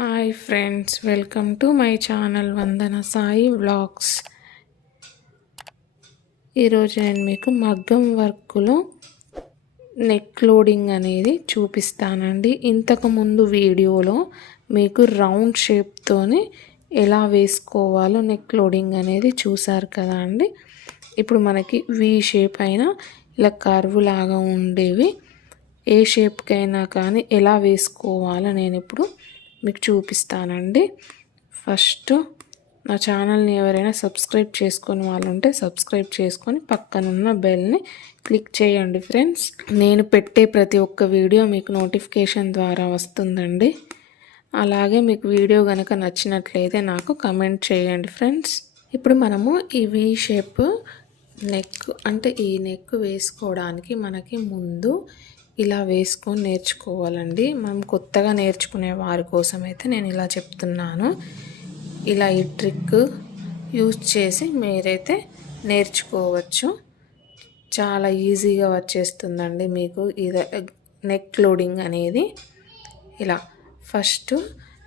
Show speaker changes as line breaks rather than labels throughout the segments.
Hi friends welcome to my channel Vandana Sai vlogs. ఈరోజు నేను మీకు మగ్గం వర్క్లో నెక్ లోడింగ్ అనేది చూపిస్తానండి. ఇంతకుముందు వీడియోలో మీకు రౌండ్ షేప్తోని ఎలా వేసుకోవాలో నెక్ లోడింగ్ అనేది చూసారు కదా అండి. ఇప్పుడు మనకి వి షేప్ అయినా ఇలా కర్వ్ లాగా ఉండేవి. ఏ షేప్కైనా కానీ ఎలా వేసుకోవాలో నేను ఇప్పుడు మీకు చూపిస్తానండి. ఫస్ట్ నా ఛానల్ని ఎవరైనా సబ్స్క్రైబ్ చేసుకుని వాళ్ళు ఉంటే సబ్స్క్రైబ్ చేసుకొని పక్కనున్న బెల్ని క్లిక్ చేయండి ఫ్రెండ్స్. నేను పెట్టే ప్రతి ఒక్క వీడియో మీకు నోటిఫికేషన్ ద్వారా వస్తుందండి. అలాగే మీకు వీడియో కనుక నచ్చినట్లయితే నాకు కమెంట్ చేయండి ఫ్రెండ్స్. ఇప్పుడు మనము ఈ వి షేప్ నెక్ అంటే ఈ నెక్ వేసుకోవడానికి మనకి ముందు ఇలా వేసుకొని నేర్చుకోవాలండి. మనం కొత్తగా నేర్చుకునే వారి కోసం అయితే నేను ఇలా చెప్తున్నాను. ఇలా ఈ ట్రిక్ యూజ్ చేసి మీరైతే నేర్చుకోవచ్చు. చాలా ఈజీగా వచ్చేస్తుందండి మీకు. ఇది నెక్ లోడింగ్ అనేది. ఇలా ఫస్ట్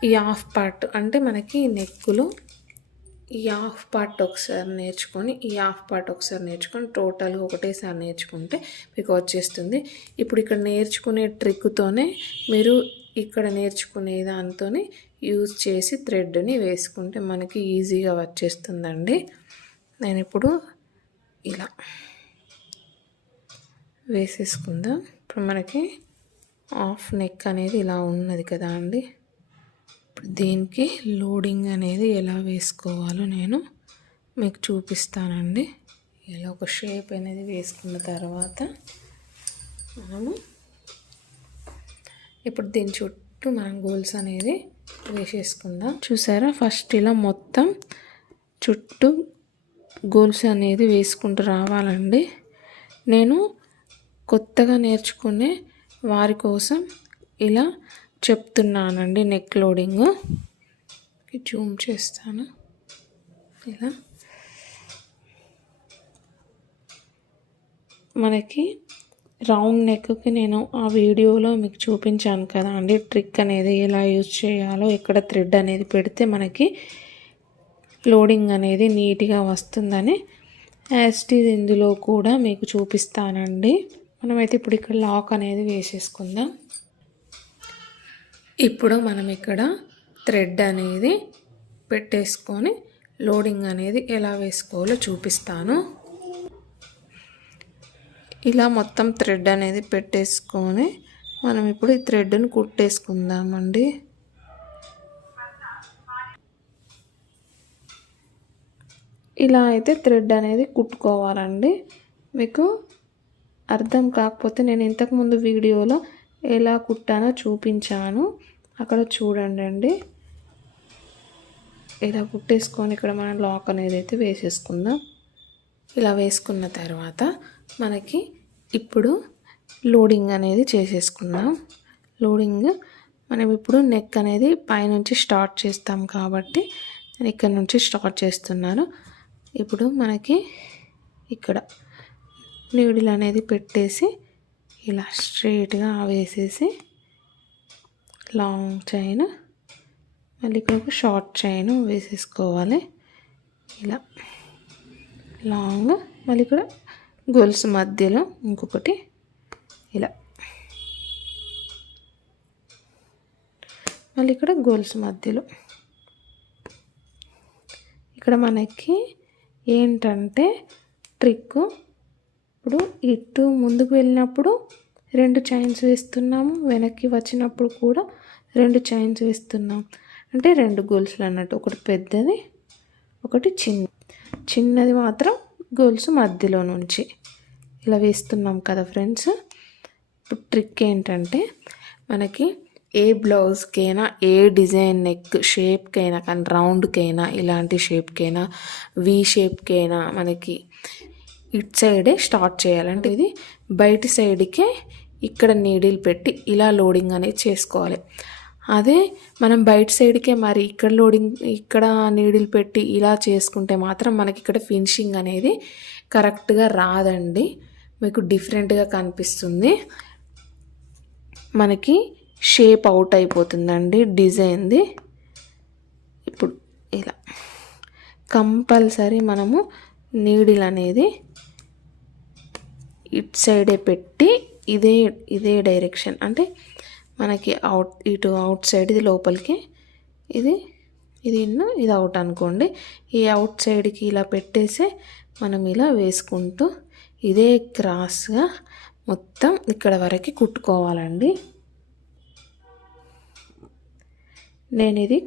ఈ హాఫ్ పార్ట్ అంటే మనకి నెక్కులు ఈ హాఫ్ పార్ట్ ఒకసారి నేర్చుకొని ఈ హాఫ్ పార్ట్ ఒకసారి నేర్చుకొని టోటల్గా ఒకటేసారి నేర్చుకుంటే మీకు వచ్చేస్తుంది. ఇప్పుడు ఇక్కడ నేర్చుకునే ట్రిక్తోనే మీరు ఇక్కడ నేర్చుకునే దాంతోనే యూజ్ చేసి థ్రెడ్ని వేసుకుంటే మనకి ఈజీగా వచ్చేస్తుందండి. నేను ఇప్పుడు ఇలా వేసేసుకుందాం. ఇప్పుడు మనకి హాఫ్ నెక్ అనేది ఇలా ఉన్నది కదా అండి. దీనికి లోడింగ్ అనేది ఎలా వేసుకోవాలో నేను మీకు చూపిస్తానండి. ఇలా ఒక షేప్ అనేది వేసుకున్న తర్వాత మనము ఇప్పుడు దీని చుట్టూ మనం గోల్స్ అనేది వేసేసుకుందాం. చూసారా? ఫస్ట్ ఇలా మొత్తం చుట్టూ గోల్స్ అనేది వేసుకుంటూ రావాలండి. నేను కొత్తగా నేర్చుకునే వారి కోసం ఇలా చెప్తున్నానండి నెక్ లోడింగ్ జూమ్ చేస్తాను. ఇలా. మనకి రౌండ్ నెక్కి నేను ఆ వీడియోలో మీకు చూపించాను కదా అండి ట్రిక్ అనేది ఎలా యూజ్ చేయాలో ఎక్కడ థ్రెడ్ అనేది పెడితే మనకి లోడింగ్ అనేది నీట్గా వస్తుందని యాస్టీజ్ ఇందులో కూడా మీకు చూపిస్తానండి. మనమైతే ఇప్పుడు ఇక్కడ లాక్ అనేది వేసేసుకుందాం. ఇప్పుడు మనం ఇక్కడ థ్రెడ్ అనేది పెట్టేసుకొని లోడింగ్ అనేది ఎలా వేసుకోవాలో చూపిస్తాను. ఇలా మొత్తం థ్రెడ్ అనేది పెట్టేసుకొని మనం ఇప్పుడు ఈ థ్రెడ్ను కుట్టేసుకుందామండి. ఇలా అయితే థ్రెడ్ అనేది కుట్టుకోవాలండి. మీకు అర్థం కాకపోతే నేను ఇంతకుముందు వీడియోలో ఎలా కుట్టానో చూపించాను. అక్కడ చూడండి అండి. ఇలా కుట్టేసుకొని ఇక్కడ మనం లాక్ అనేది అయితే వేసేసుకుందాం. ఇలా వేసుకున్న తర్వాత మనకి ఇప్పుడు లోడింగ్ అనేది చేసేసుకుందాం. లోడింగ్ మనం ఇప్పుడు నెక్ అనేది పైనుంచి స్టార్ట్ చేస్తాం కాబట్టి నేను ఇక్కడ నుంచి స్టార్ట్ చేస్తున్నాను. ఇప్పుడు మనకి ఇక్కడ నీడిల్ అనేది పెట్టేసి ఇలా స్ట్రైట్గా వేసేసి లాంగ్ చైన్ మళ్ళీ ఇక్కడ ఒక షార్ట్ చైన్ వేసేసుకోవాలి. ఇలా లాంగ్ మళ్ళీ ఇక్కడ గొలుసు మధ్యలో ఇంకొకటి. ఇలా మళ్ళీ ఇక్కడ గొలుసు మధ్యలో. ఇక్కడ మనకి ఏంటంటే ట్రిక్ ఇప్పుడు ఇటు ముందుకు వెళ్ళినప్పుడు రెండు చైన్స్ వేస్తున్నాము వెనక్కి వచ్చినప్పుడు కూడా రెండు చైన్స్ వేస్తున్నాం. అంటే రెండు గోల్స్లు అన్నట్టు ఒకటి పెద్దది ఒకటి చిన్న చిన్నది మాత్రం గోల్స్ మధ్యలో నుంచి. ఇలా వేస్తున్నాం కదా ఫ్రెండ్స్ ఇప్పుడు ట్రిక్ ఏంటంటే మనకి ఏ బ్లౌజ్కైనా ఏ డిజైన్ నెక్ షేప్కైనా కానీ రౌండ్కైనా ఇలాంటి షేప్కైనా వీ షేప్కైనా మనకి ఇట్ సైడే స్టార్ట్ చేయాలంటే ఇది బయటి సైడ్కే ఇక్కడ నీడిల్ పెట్టి ఇలా లోడింగ్ అనేది చేసుకోవాలి. అదే మనం బయట సైడ్కే మరి ఇక్కడ లోడింగ్ ఇక్కడ నీడిల్ పెట్టి ఇలా చేసుకుంటే మాత్రం మనకి ఇక్కడ ఫినిషింగ్ అనేది కరెక్ట్గా రాదండి. మీకు డిఫరెంట్గా కనిపిస్తుంది. మనకి షేప్ అవుట్ అయిపోతుందండి డిజైన్ది. ఇప్పుడు ఇలా కంపల్సరీ మనము నీడిల్ అనేది ఇట్ సైడే పెట్టి ఇదే ఇదే డైరెక్షన్ అంటే మనకి అవుట్ ఇటు అవుట్ సైడ్ ఇది లోపలికి ఇది ఇది ఇన్ను ఇది అవుట్ అనుకోండి. ఈ అవుట్ సైడ్కి ఇలా పెట్టేసి మనం ఇలా వేసుకుంటూ ఇదే క్రాస్గా మొత్తం ఇక్కడ వరకు కుట్టుకోవాలండి. నేను ఇది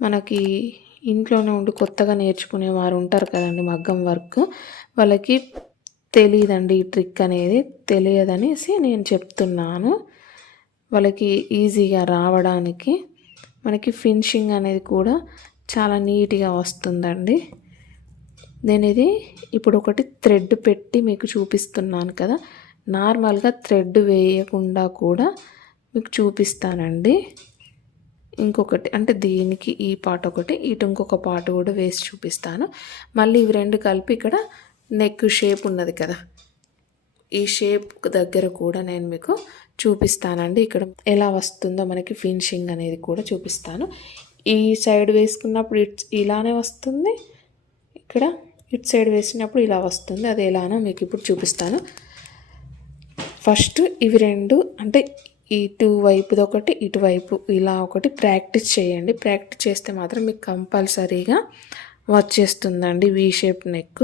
మనకి ఇంట్లోనే ఉండి కొత్తగా నేర్చుకునే వారు ఉంటారు కదండి మగ్గం వర్క్. వాళ్ళకి తెలియదండి ఈ ట్రిక్ అనేది. తెలియదనేసి నేను చెప్తున్నాను. వాళ్ళకి ఈజీగా రావడానికి మనకి ఫినిషింగ్ అనేది కూడా చాలా నీట్గా వస్తుందండి. నేను ఇది ఇప్పుడు ఒకటి థ్రెడ్ పెట్టి మీకు చూపిస్తున్నాను కదా. నార్మల్గా థ్రెడ్ వేయకుండా కూడా మీకు చూపిస్తానండి. ఇంకొకటి అంటే దీనికి ఈ పాట ఒకటి ఇటు ఇంకొక పాట కూడా వేసి చూపిస్తాను. మళ్ళీ ఇవి రెండు కలిపి ఇక్కడ నెక్ షేప్ ఉన్నది కదా. ఈ షేప్ దగ్గర కూడా నేను మీకు చూపిస్తానండి. ఇక్కడ ఎలా వస్తుందో మనకి ఫినిషింగ్ అనేది కూడా చూపిస్తాను. ఈ సైడ్ వేసుకున్నప్పుడు ఇట్ ఇలానే వస్తుంది. ఇక్కడ ఇటు సైడ్ వేసినప్పుడు ఇలా వస్తుంది. అది ఎలానో మీకు ఇప్పుడు చూపిస్తాను. ఫస్ట్ ఇవి రెండు అంటే ఇటు వైపుది ఒకటి ఇటువైపు ఇలా ఒకటి ప్రాక్టీస్ చేయండి. ప్రాక్టీస్ చేస్తే మాత్రం మీకు కంపల్సరీగా వచ్చేస్తుందండి వీ షేప్ నెక్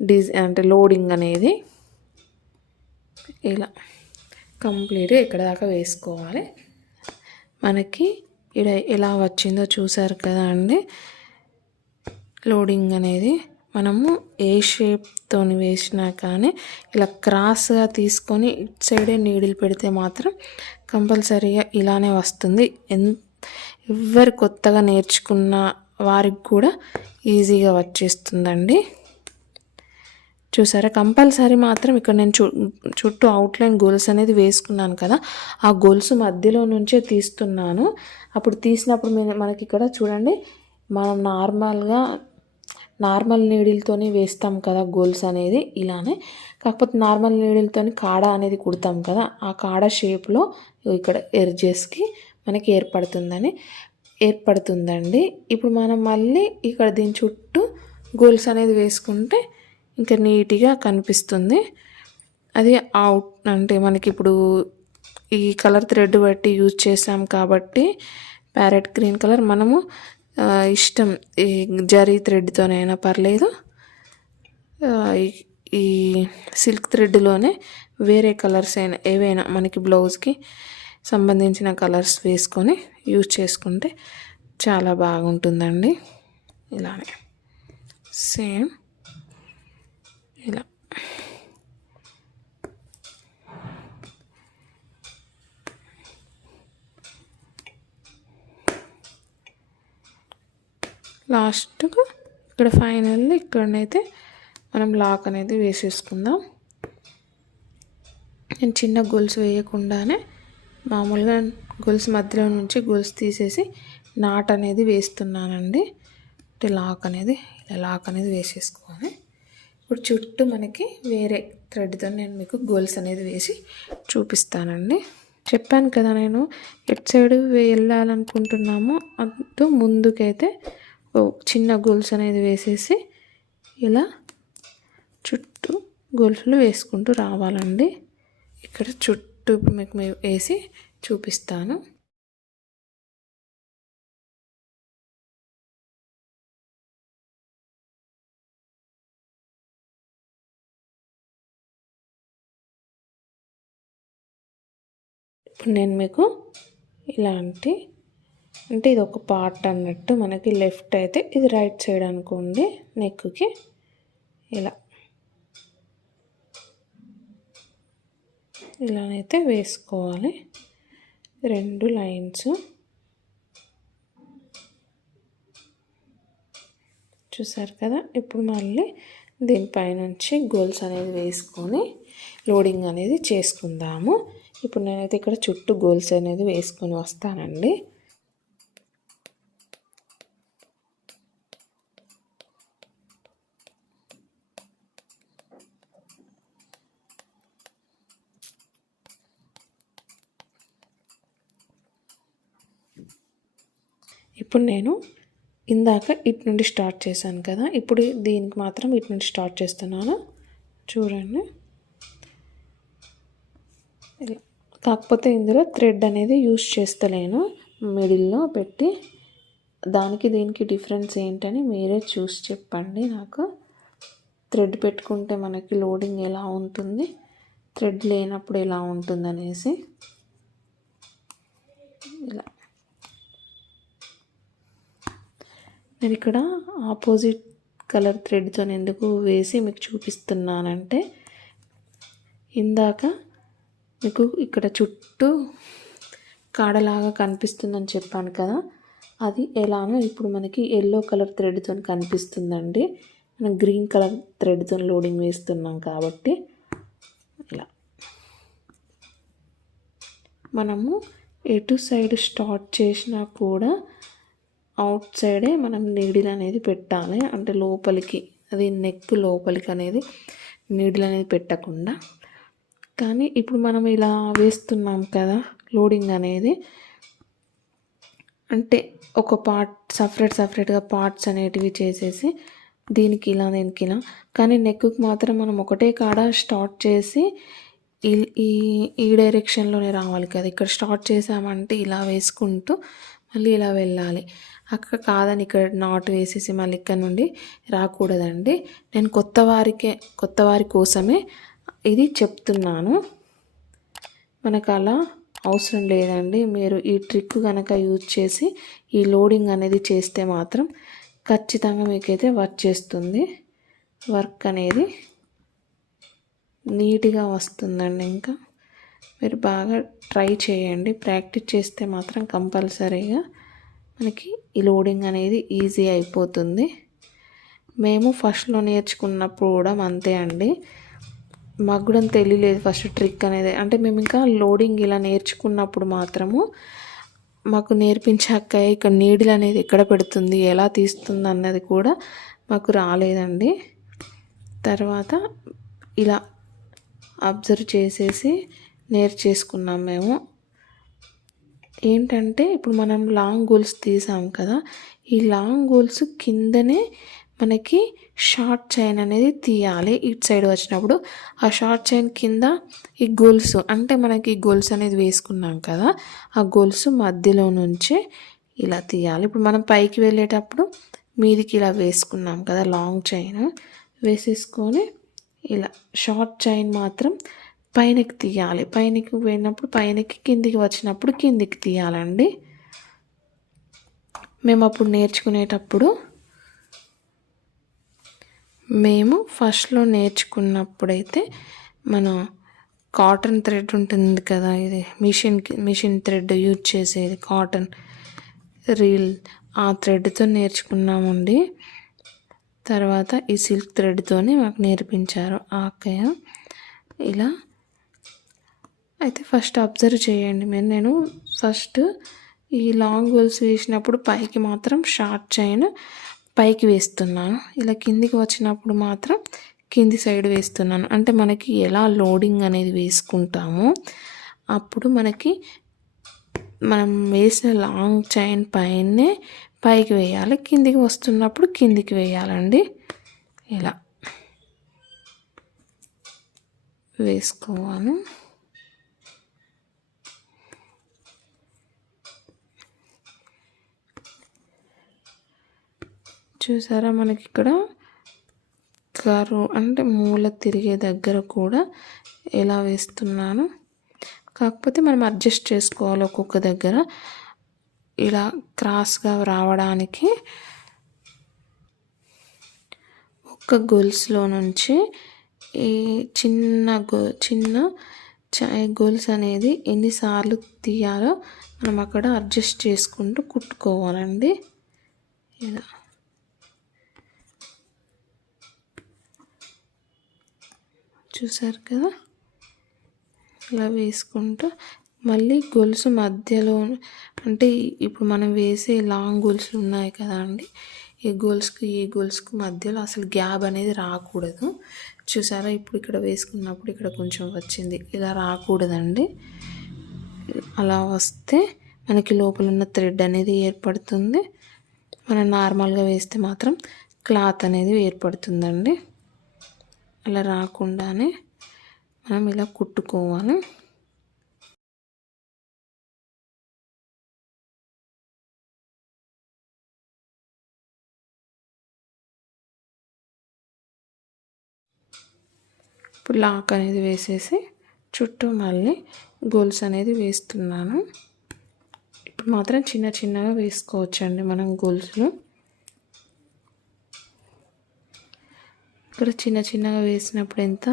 డిజ్ అంటే లోడింగ్ అనేది ఇలా కంప్లీట్గా ఇక్కడ దాకా వేసుకోవాలి. మనకి ఇక్కడ ఎలా వచ్చిందో చూసారు కదా అండి. లోడింగ్ అనేది మనము ఏ షేప్తో వేసినా కానీ ఇలా క్రాస్గా తీసుకొని ఇటు సైడే నీడిల్ పెడితే మాత్రం కంపల్సరీగా ఇలానే వస్తుంది. ఎన్ ఎవరు కొత్తగా నేర్చుకున్న వారికి కూడా ఈజీగా వచ్చేస్తుందండి. చూసారా? కంపల్సరీ మాత్రం ఇక్కడ నేను చు చుట్టూ అవుట్లైన్ గోల్స్ అనేది వేసుకున్నాను కదా. ఆ గొలుసు మధ్యలో నుంచే తీస్తున్నాను. అప్పుడు తీసినప్పుడు మనకి ఇక్కడ చూడండి మనం నార్మల్గా నార్మల్ నీడిల్తోనే వేస్తాం కదా గోల్స్ అనేది ఇలానే. కాకపోతే నార్మల్ నీడిల్తోని కాడ అనేది కుడతాం కదా. ఆ కాడ షేప్లో ఇక్కడ ఎర్జెస్కి మనకి ఏర్పడుతుందని ఏర్పడుతుందండి. ఇప్పుడు మనం మళ్ళీ ఇక్కడ దీని చుట్టూ గోల్స్ అనేది వేసుకుంటే ఇంకా నీట్గా కనిపిస్తుంది. అది అవుట్ అంటే మనకి ఇప్పుడు ఈ కలర్ థ్రెడ్ బట్టి యూజ్ చేసాం కాబట్టి ప్యారెట్ గ్రీన్ కలర్ మనము ఇష్టం ఈ జరీ థ్రెడ్తోనైనా పర్లేదు. ఈ సిల్క్ థ్రెడ్లోనే వేరే కలర్స్ అయినా ఏవైనా మనకి బ్లౌజ్కి సంబంధించిన కలర్స్ వేసుకొని యూజ్ చేసుకుంటే చాలా బాగుంటుందండి. ఇలానే. సేమ్. లాస్ట్గా ఇక్కడ ఫైనల్లీ ఇక్కడనైతే మనం లాక్ అనేది వేసేసుకుందాం. నేను చిన్న గొలుసు వేయకుండానే మామూలుగా గొలుసు మధ్యలో నుంచి గొలుసు తీసేసి నాట్ అనేది వేస్తున్నానండి. అంటే లాక్ అనేది ఇలా లాక్ అనేది వేసేసుకోవాలి. ఇప్పుడు చుట్టూ మనకి వేరే థ్రెడ్తో నేను మీకు గోల్స్ అనేది వేసి చూపిస్తానండి. చెప్పాను కదా నేను ఎట్ సైడ్ వెళ్ళాలనుకుంటున్నామో అటు ముందుకైతే చిన్న గోల్స్ అనేది వేసేసి ఇలా చుట్టూ గొలుసులు వేసుకుంటూ రావాలండి. ఇక్కడ చుట్టూ మీకు వేసి చూపిస్తాను. ఇప్పుడు నేను మీకు ఇలాంటి అంటే ఇది ఒక పార్ట్ అన్నట్టు మనకి లెఫ్ట్ అయితే ఇది రైట్ సైడ్ అనుకోండి నెక్కి ఇలా. ఇలానైతే వేసుకోవాలి. రెండు లైన్స్. చూసారు కదా? ఇప్పుడు మళ్ళీ దీనిపైనుంచి గోల్స్ అనేది వేసుకొని లోడింగ్ అనేది చేసుకుందాము. ఇప్పుడు నేనైతే ఇక్కడ చుట్టూ గోల్స్ అనేది వేసుకొని వస్తానండి. ఇప్పుడు నేను ఇందాక ఇటు నుండి స్టార్ట్ చేశాను కదా ఇప్పుడు దీనికి మాత్రం ఇటు నుండి స్టార్ట్ చేస్తున్నాను. చూడండి. కాకపోతే ఇందులో థ్రెడ్ అనేది యూస్ చేస్తలేను. మిడిల్లో పెట్టి దానికి దీనికి డిఫరెన్స్ ఏంటని మీరే చూసి చెప్పండి. నాకు థ్రెడ్ పెట్టుకుంటే మనకి లోడింగ్ ఎలా ఉంటుంది? థ్రెడ్ లేనప్పుడు ఎలా ఉంటుంది అనేసి ఇలా. నేను ఇక్కడ ఆపోజిట్ కలర్ థ్రెడ్తో ఎందుకు వేసి మీకు చూపిస్తున్నానంటే ఇందాక మీకు ఇక్కడ చుట్టూ కాడలాగా కనిపిస్తుందని చెప్పాను కదా. అది ఎలానో ఇప్పుడు మనకి ఎల్లో కలర్ థ్రెడ్తో కనిపిస్తుందండి. మనం గ్రీన్ కలర్ థ్రెడ్తో లోడింగ్ వేస్తున్నాం కాబట్టి ఇలా. మనము ఎటు సైడ్ స్టార్ట్ చేసినా కూడా అవుట్ సైడే మనం నీడిల్ అనేది పెట్టాలి. అంటే లోపలికి అది నెక్ లోపలికి అనేది నీడిల్ అనేది పెట్టకుండా కానీ ఇప్పుడు మనం ఇలా వేస్తున్నాం కదా లోడింగ్ అనేది. అంటే ఒక పార్ట్ సపరేట్ సపరేట్గా పార్ట్స్ అనేటివి చేసేసి దీనికి ఇలా దీనికి ఇలా. కానీ నెక్కు మాత్రం మనం ఒకటే కాడ స్టార్ట్ చేసి ఈ ఈ ఈ డైరెక్షన్లోనే రావాలి కదా. ఇక్కడ స్టార్ట్ చేసామంటే ఇలా వేసుకుంటూ మళ్ళీ ఇలా వెళ్ళాలి. అక్కడ కాదని ఇక్కడ నాట్ వేసేసి మళ్ళీ ఇక్కడ నుండి రాకూడదండి. నేను కొత్త వారికే కొత్త వారి కోసమే ఇది చెప్తున్నాను. మనకు అలా అవసరం లేదండి. మీరు ఈ ట్రిక్ కనుక యూజ్ చేసి ఈ లోడింగ్ అనేది చేస్తే మాత్రం ఖచ్చితంగా మీకైతే వర్క్ చేస్తుంది. వర్క్ అనేది నీట్గా వస్తుందండి ఇంకా. మీరు బాగా ట్రై చేయండి. ప్రాక్టీస్ చేస్తే మాత్రం కంపల్సరీగా మనకి ఈ లోడింగ్ అనేది ఈజీ అయిపోతుంది. మేము ఫస్ట్లో నేర్చుకున్నప్పుడు కూడా అంతే అండి. మాకు కూడా తెలియలేదు ఫస్ట్ ట్రిక్ అనేది. అంటే మేము ఇంకా లోడింగ్ ఇలా నేర్చుకున్నప్పుడు మాత్రము మాకు నేర్పించాక ఇక్కడ నీడిల్ అనేది ఎక్కడ పెడుతుంది ఎలా తీస్తుంది అన్నది కూడా మాకు రాలేదండి. తర్వాత ఇలా అబ్జర్వ్ చేసేసి నేర్చేసుకున్నాం మేము. ఏంటంటే ఇప్పుడు మనం లాంగ్ గోల్స్ తీసాం కదా ఈ లాంగ్ గోల్స్ కిందనే మనకి షార్ట్ చైన్ అనేది తీయాలి. ఇటు సైడ్ వచ్చినప్పుడు ఆ షార్ట్ చైన్ కింద ఈ గొలుసు అంటే మనకి గొలుసు అనేది వేసుకున్నాం కదా ఆ గొలుసు మధ్యలో నుంచే ఇలా తీయాలి. ఇప్పుడు మనం పైకి వెళ్ళేటప్పుడు మీదికి ఇలా వేసుకున్నాం కదా లాంగ్ చైన్ వేసేసుకొని ఇలా షార్ట్ చైన్ మాత్రం పైనకి తీయాలి. పైనకి పోయినప్పుడు పైనకి కిందికి వచ్చినప్పుడు కిందికి తీయాలండి. మేము అప్పుడు నేర్చుకునేటప్పుడు మేము ఫస్ట్లో నేర్చుకున్నప్పుడైతే మనం కాటన్ థ్రెడ్ ఉంటుంది కదా ఇది మిషన్ మిషన్ థ్రెడ్ యూజ్ చేసేది కాటన్ రీల్ ఆ థ్రెడ్తో నేర్చుకున్నామండి. తర్వాత ఈ సిల్క్ థ్రెడ్తోనే మాకు నేర్పించారు ఆకయ. ఇలా అయితే ఫస్ట్ అబ్జర్వ్ చేయండి మీరు. నేను ఫస్ట్ ఈ లాంగ్ గోల్స్ వేసినప్పుడు పైకి మాత్రం షార్ట్ చైన్ పైకి వేస్తున్నాను. ఇలా కిందికి వచ్చినప్పుడు మాత్రం కింది సైడ్ వేస్తున్నాను. అంటే మనకి ఎలా లోడింగ్ అనేది వేసుకుంటామో అప్పుడు మనకి మనం వేసిన లాంగ్ చైన్ పైనే పైకి వేయాలి. కిందికి వస్తున్నప్పుడు కిందికి వేయాలండి. ఇలా వేసుకోవాలి. చూసారా? మనకి ఇక్కడ కరు అంటే మూల తిరిగే దగ్గర కూడా ఎలా వేస్తున్నాను. కాకపోతే మనం అడ్జస్ట్ చేసుకోవాలి ఒక్కొక్క దగ్గర. ఇలా క్రాస్గా రావడానికి ఒక్క గొలుసులో నుంచి ఈ చిన్న గొ చిన్న గొలుసు అనేది ఎన్నిసార్లు తీయాలో మనం అక్కడ అడ్జస్ట్ చేసుకుంటూ కుట్టుకోవాలండి. ఇలా. చూసారు కదా? ఇలా వేసుకుంటూ మళ్ళీ గొలుసు మధ్యలో అంటే ఇప్పుడు మనం వేసే లాంగ్ గొలుసులు ఉన్నాయి కదా అండి. ఈ గోల్స్కి ఈ గోల్స్కి మధ్యలో అసలు గ్యాప్ అనేది రాకూడదు. చూసారా? ఇప్పుడు ఇక్కడ వేసుకున్నప్పుడు ఇక్కడ కొంచెం వచ్చింది. ఇలా రాకూడదండి. అలా వస్తే మనకి లోపల ఉన్న థ్రెడ్ అనేది ఏర్పడుతుంది. మనం నార్మల్గా వేస్తే మాత్రం క్లాత్ అనేది ఏర్పడుతుందండి. అలా రాకుండానే మనం ఇలా కుట్టుకోవాలి. ఇప్పుడు లాక్ అనేది వేసేసి చుట్టూ మళ్ళీ గోల్స్ అనేది వేస్తున్నాను. ఇప్పుడు మాత్రం చిన్న చిన్నగా వేసుకోవచ్చండి మనం గోల్స్లు. ఇక్కడ చిన్న చిన్నగా వేసినప్పుడు ఎంత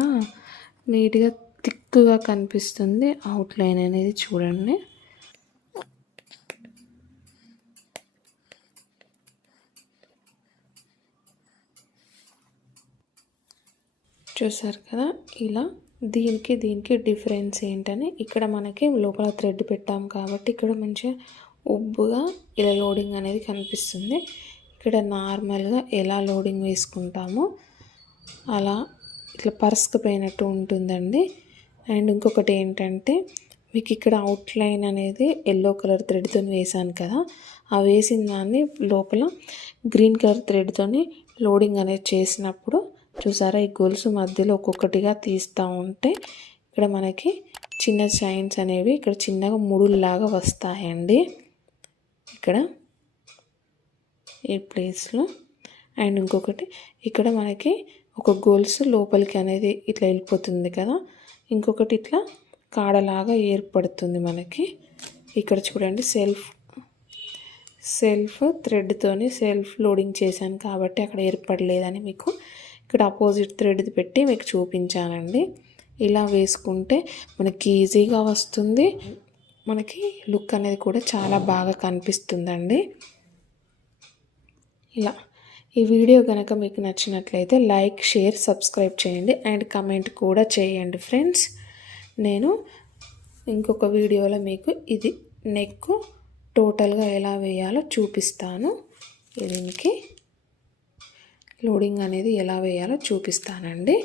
నీట్గా థిక్గా కనిపిస్తుంది. అవుట్లైన్ అనేది చూడండి. చూసారు కదా? ఇలా దీనికి దీనికి డిఫరెన్స్ ఏంటని ఇక్కడ మనకి లోపల థ్రెడ్ పెట్టాం కాబట్టి ఇక్కడ మంచిగా ఉబ్బుగా ఇలా లోడింగ్ అనేది కనిపిస్తుంది. ఇక్కడ నార్మల్గా ఎలా లోడింగ్ వేసుకుంటామో అలా ఇట్లా పరుసుకుపోయినట్టు ఉంటుందండి. అండ్ ఇంకొకటి ఏంటంటే మీకు ఇక్కడ అవుట్లైన్ అనేది ఎల్లో కలర్ థ్రెడ్తో వేసాను కదా ఆ వేసిన దాన్ని లోపల గ్రీన్ కలర్ థ్రెడ్తో లోడింగ్ అనేది చేసినప్పుడు చూసారా ఈ గొలుసు మధ్యలో ఒక్కొక్కటిగా తీస్తూ ఉంటే ఇక్కడ మనకి చిన్న చైన్స్ అనేవి ఇక్కడ చిన్నగా ముడుల్లాగా వస్తాయండి. ఇక్కడ ఈ ప్లేస్లో అండ్ ఇంకొకటి ఇక్కడ మనకి ఒక గోల్స్ లోపలికి అనేది ఇట్లా వెళ్ళిపోతుంది కదా? ఇంకొకటి ఇట్లా కాడలాగా ఏర్పడుతుంది మనకి. ఇక్కడ చూడండి సెల్ఫ్ సెల్ఫ్ థ్రెడ్తోని సెల్ఫ్ లోడింగ్ చేశాను కాబట్టి అక్కడ ఏర్పడలేదని మీకు ఇక్కడ అపోజిట్ థ్రెడ్ పెట్టి మీకు చూపించానండి. ఇలా వేసుకుంటే మనకి ఈజీగా వస్తుంది. మనకి లుక్ అనేది కూడా చాలా బాగా కనిపిస్తుందండి. ఇలా ఈ వీడియో కనుక మీకు నచ్చినట్లయితే లైక్ షేర్ సబ్స్క్రైబ్ చేయండి అండ్ కమెంట్ కూడా చేయండి ఫ్రెండ్స్. నేను ఇంకొక వీడియోలో మీకు ఇది నెక్ టోటల్గా ఎలా వేయాలో చూపిస్తాను. దీనికి లోడింగ్ అనేది ఎలా వేయాలో చూపిస్తానండి.